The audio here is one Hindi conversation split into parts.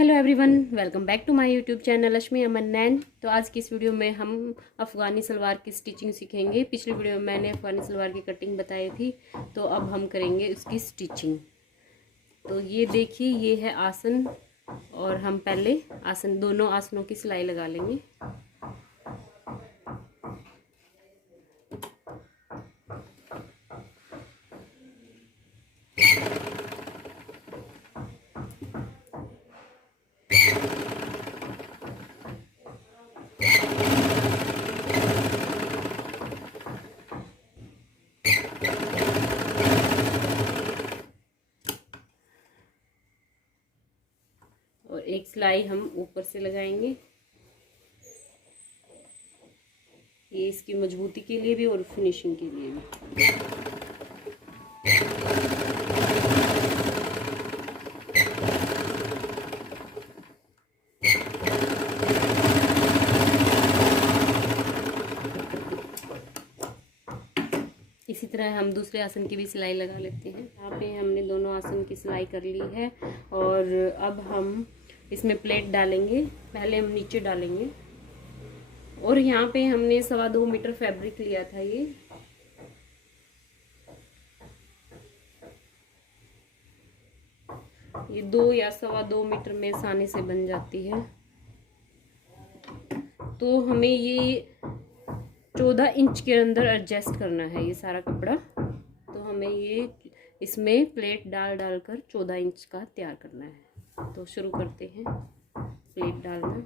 Hello everyone, welcome back to my YouTube channel Lakshmi Aman Nain. तो आज की इस वीडियो में हम अफ़गानी सलवार की स्टिचिंग सीखेंगे। पिछली वीडियो में मैंने अफ़गानी सलवार की कटिंग बताई थी, तो अब हम करेंगे उसकी स्टिचिंग। तो ये देखिए, ये है आसन और हम पहले दोनों आसनों की सिलाई लगा लेंगे। और एक सिलाई हम ऊपर से लगाएंगे, ये इसकी मजबूती के लिए भी और फिनिशिंग के लिए भी। इसी तरह हम दूसरे आसन की भी सिलाई लगा लेते हैं। यहाँ पे हमने दोनों आसन की सिलाई कर ली है और अब हम इसमें प्लेट डालेंगे। पहले हम नीचे डालेंगे और यहाँ पे हमने 2.25 मीटर फैब्रिक लिया था। ये 2 या 2.25 मीटर में आसानी से बन जाती है। तो हमें ये 14 इंच के अंदर एडजस्ट करना है ये सारा कपड़ा। तो हमें ये इसमें प्लेट डाल कर 14 इंच का तैयार करना है। तो शुरू करते हैं प्लेट डालना।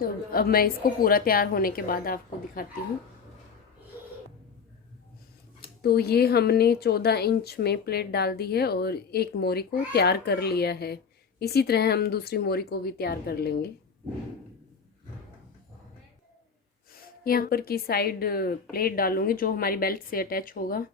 तो अब मैं इसको पूरा तैयार होने के बाद आपको दिखाती हूँ। तो ये हमने 14 इंच में प्लेट डाल दी है और एक मोरी को तैयार कर लिया है। इसी तरह हम दूसरी मोरी को भी तैयार कर लेंगे। यहाँ पर की साइड प्लेट डालूंगी जो हमारी बेल्ट से अटैच होगा।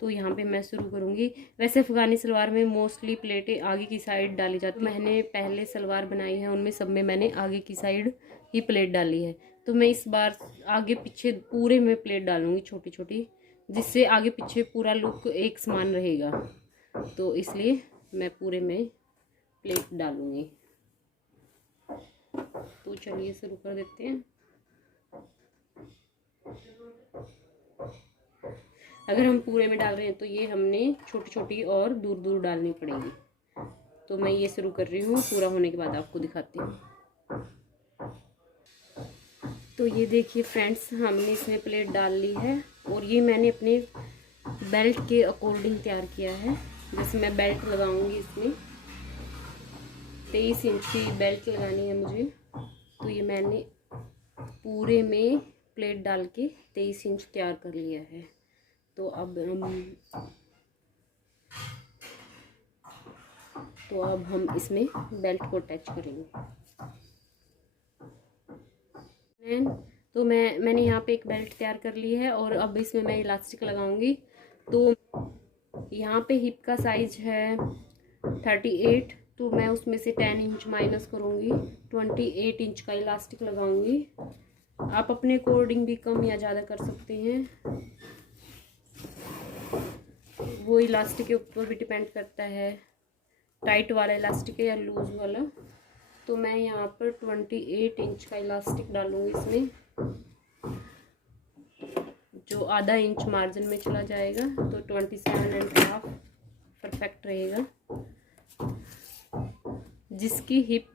तो यहाँ पे मैं शुरू करूँगी। वैसे अफ़गानी सलवार में मोस्टली प्लेटें आगे की साइड डाली जाती है। मैंने पहले सलवार बनाई है, उनमें सब में मैंने आगे की साइड ही प्लेट डाली है। तो मैं इस बार आगे पीछे पूरे में प्लेट डालूंगी छोटी छोटी, जिससे आगे पीछे पूरा लुक एक समान रहेगा। तो इसलिए मैं पूरे में प्लेट डालूंगी। तो चलिए शुरू कर देते हैं। अगर हम पूरे में डाल रहे हैं तो ये हमने छोटी छोटी और दूर दूर डालनी पड़ेगी। तो मैं ये शुरू कर रही हूँ, पूरा होने के बाद आपको दिखाती हूँ। तो ये देखिए फ्रेंड्स, हमने इसमें प्लेट डाल ली है और ये मैंने अपने बेल्ट के अकॉर्डिंग तैयार किया है। जैसे मैं बेल्ट लगाऊंगी, इसमें 23 इंच की बेल्ट लगानी है मुझे। तो ये मैंने पूरे में प्लेट डाल के 23 इंच तैयार कर लिया है। तो अब हम इसमें बेल्ट को अटैच करेंगे। तो मैंने यहाँ पे एक बेल्ट तैयार कर ली है और अब इसमें मैं इलास्टिक लगाऊंगी। तो यहाँ पे हिप का साइज है 38, तो मैं उसमें से 10 इंच माइनस करूँगी, 28 इंच का इलास्टिक लगाऊंगी। आप अपने अकॉर्डिंग भी कम या ज़्यादा कर सकते हैं, वो इलास्टिक के ऊपर भी डिपेंड करता है, टाइट वाला इलास्टिक है या लूज वाला। तो मैं यहाँ पर 28 इंच का इलास्टिक डालूंगी इसमें, जो आधा इंच मार्जिन में चला जाएगा। तो 27.5 परफेक्ट रहेगा। जिसकी हिप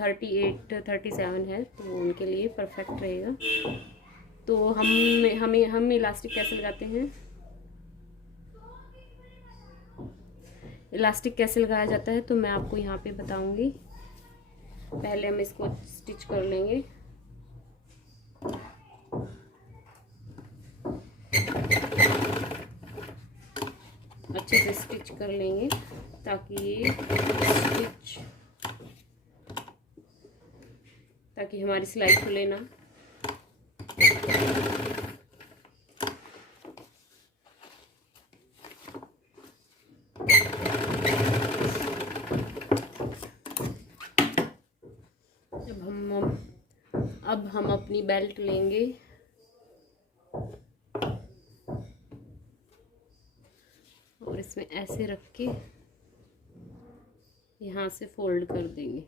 37 है तो उनके लिए परफेक्ट रहेगा। तो हम इलास्टिक कैसे लगाते हैं, इलास्टिक कैसे लगाया जाता है तो मैं आपको यहाँ पे बताऊंगी। पहले हम इसको स्टिच कर लेंगे। अच्छे से स्टिच कर लेंगे ताकि ये स्टिच ताकि हमारी सिलाई खुले ना। अब हम अपनी बेल्ट लेंगे और इसमें ऐसे रख के यहाँ से फोल्ड कर देंगे।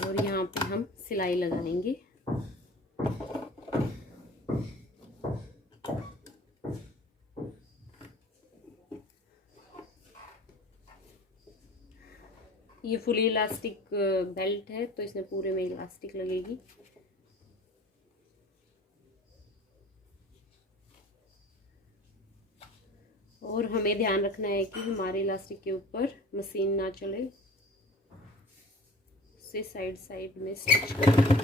और यहाँ पे हम सिलाई लगाएंगे। ये फुली इलास्टिक बेल्ट है तो इसमें पूरे में इलास्टिक लगेगी। और हमें ध्यान रखना है कि हमारे इलास्टिक के ऊपर मशीन ना चले, से साइड साइड में स्टिच करें।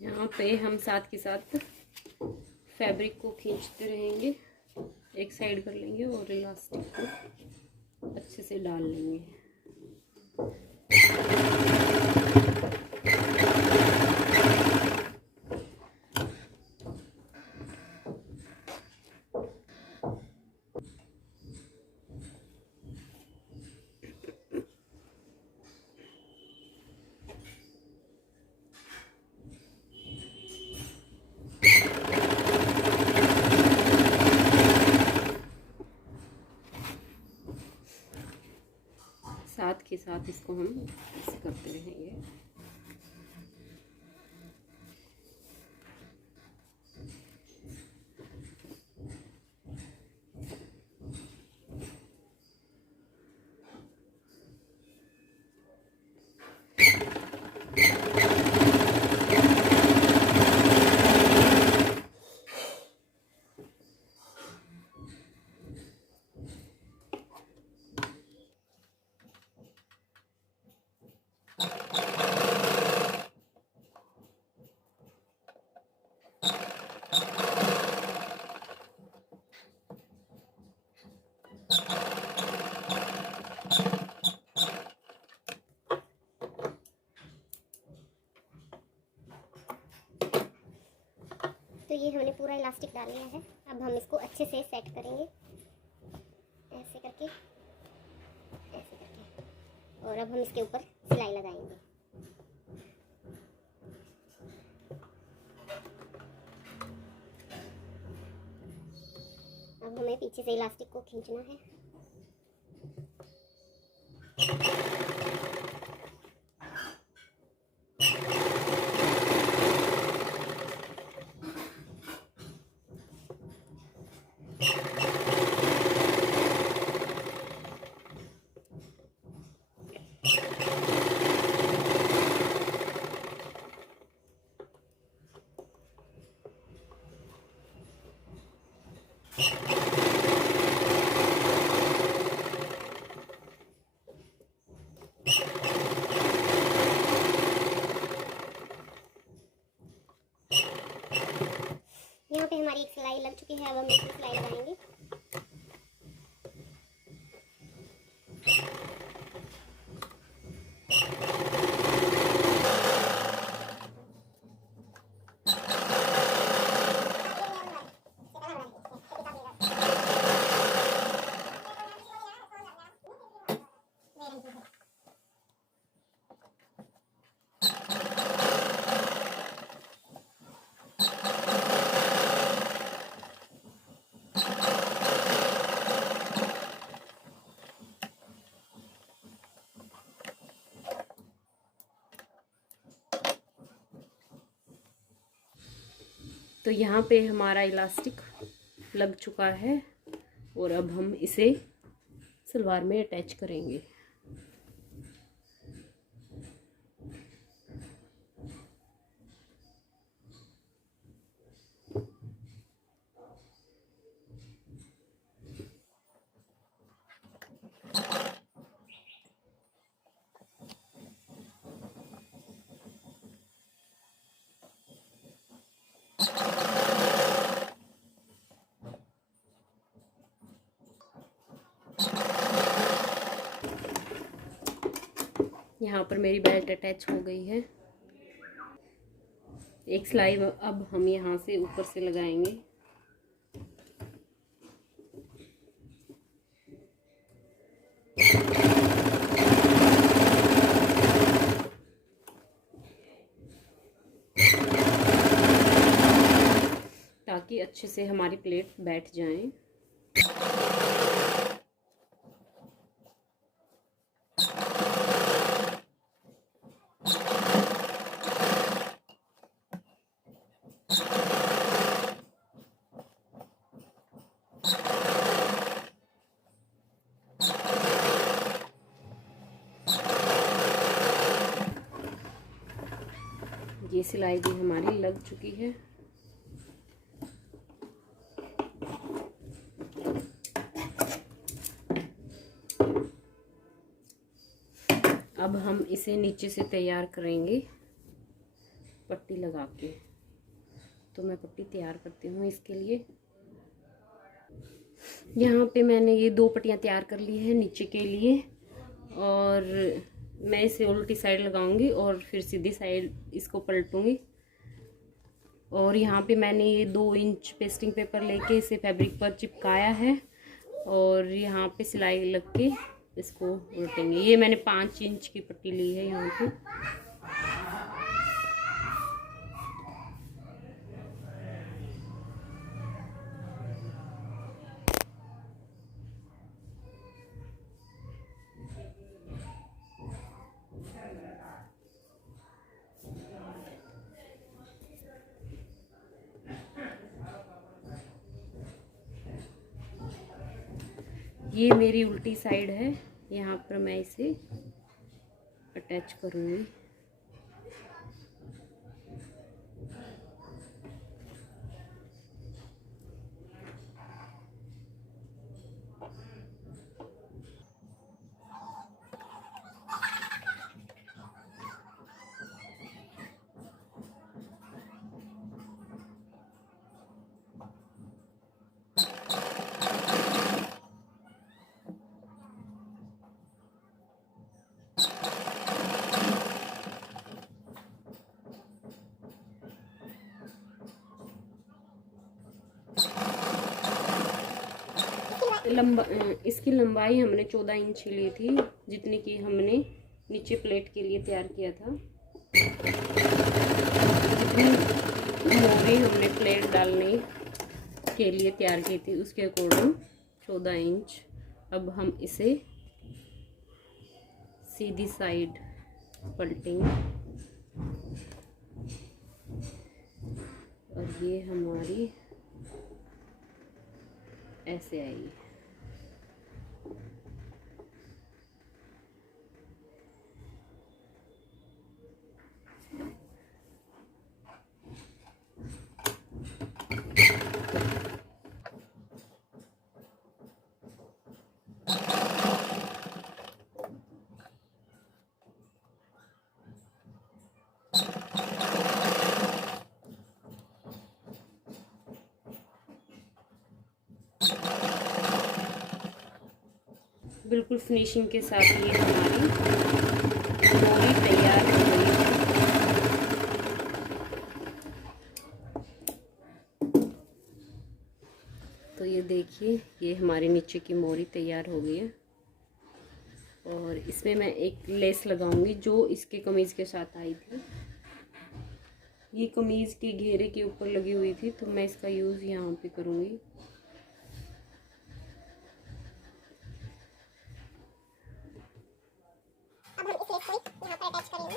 यहाँ पे हम साथ के साथ फैब्रिक को खींचते रहेंगे, एक साइड कर लेंगे और इलास्टिक को अच्छे से डाल लेंगे। साथ के साथ इसको हम ऐसे करते रहेंगे। तो ये हमने पूरा इलास्टिक डाल लिया है। अब हम इसको अच्छे से सेट करेंगे, ऐसे करके, ऐसे करके, और अब हम इसके ऊपर सिलाई लगाएंगे। अब हमें पीछे से इलास्टिक को खींचना है। यहाँ पे हमारी एक सिलाई लग चुकी है। अब हम दूसरी सिलाई लगाएंगे। तो यहाँ पे हमारा इलास्टिक लग चुका है और अब हम इसे सलवार में अटैच करेंगे। यहाँ पर मेरी बेल्ट अटैच हो गई है। एक सिलाई अब हम यहाँ से ऊपर से लगाएंगे। ताकि अच्छे से हमारी प्लेट बैठ जाए। ये सिलाई भी हमारी लग चुकी है। अब हम इसे नीचे से तैयार करेंगे पट्टी लगा के। तो मैं पट्टी तैयार करती हूँ इसके लिए। यहाँ पे मैंने ये 2 पट्टियाँ तैयार कर ली है नीचे के लिए, और मैं इसे उल्टी साइड लगाऊंगी और फिर सीधी साइड इसको पलटूंगी। और यहाँ पे मैंने ये 2 इंच पेस्टिंग पेपर लेके इसे फैब्रिक पर चिपकाया है और यहाँ पे सिलाई लग के इसको उल्टेंगे। ये मैंने 5 इंच की पट्टी ली है यहाँ पे। ये मेरी उल्टी साइड है, यहाँ पर मैं इसे अटैच करूँगी। इसकी लंबाई हमने 14 इंच की ली थी, जितनी की हमने नीचे प्लेट के लिए तैयार किया था। जितनी मोरी हमने प्लेट डालने के लिए तैयार की थी उसके अकॉर्डिंग 14 इंच। अब हम इसे सीधी साइड पलटेंगे और ये हमारी ऐसे आएगी। बिल्कुल फिनिशिंग के साथ ये हमारी मोरी तैयार हो गई है। तो ये देखिए, ये हमारी नीचे की मोरी तैयार हो गई है। और इसमें मैं एक लेस लगाऊंगी जो इसके कमीज़ के साथ आई थी। ये कमीज़ के घेरे के ऊपर लगी हुई थी, तो मैं इसका यूज़ यहाँ पे करूँगी। अब हम इस लेस को यहाँ पर अटैच करेंगे।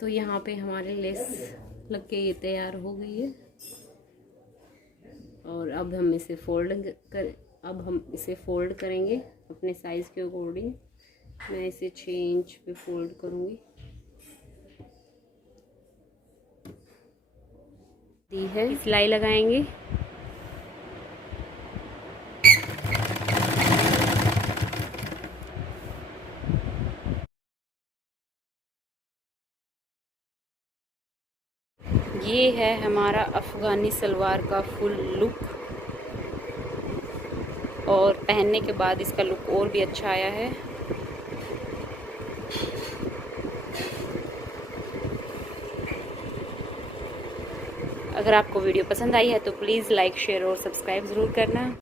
तो यहाँ पे हमारे लेस लग के ये तैयार हो गई है और अब हम इसे फोल्ड करेंगे अपने साइज़ के अकॉर्डिंग। मैं इसे 6 इंच पे फोल्ड करूँगी। दी है सिलाई लगाएंगे। ये है हमारा अफ़गानी सलवार का फुल लुक और पहनने के बाद इसका लुक और भी अच्छा आया है। अगर आपको वीडियो पसंद आई है तो प्लीज़ लाइक, शेयर और सब्सक्राइब ज़रूर करना।